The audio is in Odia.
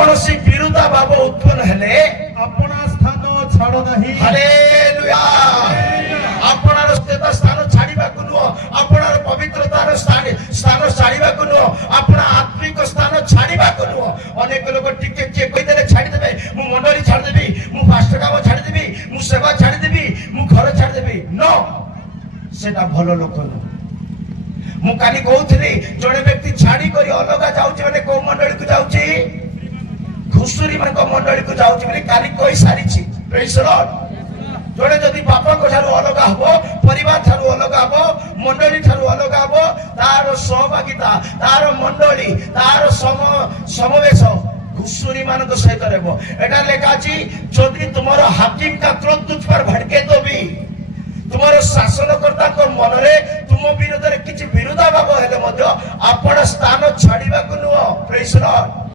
କୌଣସି ବିରୁଦ୍ଧା ଭାବ ଉତ୍ପନ୍ନ ହେଲେ अपना स्थान छाड़ नहीं। ହାଲେଲୁୟା। ଆପଣାର ସ୍ଥାନ ଛାଡ଼ିବାକୁ ନୁହଁ, ଆପଣାର ପବିତ୍ରତାର ସ୍ଥାନ ଛାଡ଼ିବାକୁ ନୁହଁ, ଆପଣ ଆତ୍ମିକ ସ୍ଥାନ ଛାଡ଼ିବାକୁ ନୁହଁ। ଅନେକ ଲୋକ ଟିକେ କିଏ କହିଦେଲେ ଛାଡ଼ିଦେବେ, ମୁଁ ମଣ୍ଡଳୀ ଛାଡ଼ିଦେବି, ମୁଁ ପାଷ୍ଟର କାମ ଛାଡ଼ିଦେବି, ମୁଁ ସେବା ଛାଡ଼ିଦେବି, ମୁଁ ଘର ଛାଡ଼ିଦେବି। ନ, ସେଟା ଭଲ ଲୋକ ନୁହଁ। ମୁଁ କାଲି କହୁଥିଲି ଜଣେ ବ୍ୟକ୍ତି ଛାଡ଼ିକରି ଅଲଗା ଯାଉଛି ମାନେ କୋଉ ମଣ୍ଡଳୀକୁ ଯାଉଛି? ଘୁଷୁରୀ ମାନଙ୍କ ମଣ୍ଡଳୀକୁ ଯାଉଛି ବୋଲି କାଲି କହିସାରିଛି। ପ୍ରେଜ୍ ଦ ଲର୍ଡ। ଜଣେ ଯଦି ବାପାଙ୍କ ଠାରୁ ଅଲଗା ହବ, ପରିବାର ଠାରୁ ଅଲଗା ହବ, ମଣ୍ଡଳୀ ଠାରୁ ଅଲଗା ହବ, ତାର ସହଭାଗିତା, ତାର ମଣ୍ଡଳୀ, ତାର ସମାବେଶ ଘୁଷୁରୀ ମାନଙ୍କ ସହିତ ରହିବ। ଏଟା ଲେଖା ଅଛି, ଯଦି ତୁମର ହାକିମ କା କ୍ରୋଧ ତୁଝ पर भड़के तो भी ତୁମର ଶାସନକର୍ତ୍ତାଙ୍କ ମନରେ ତୁମ ବିରୋଧରେ କିଛି ବିରୋଧାଭାବ ହେଲେ ମଧ୍ୟ ଆପଣ ସ୍ଥାନ ଛାଡ଼ିବାକୁ ନୁହଁ। ପ୍ରେଜ୍ ଦ ଲର୍ଡ।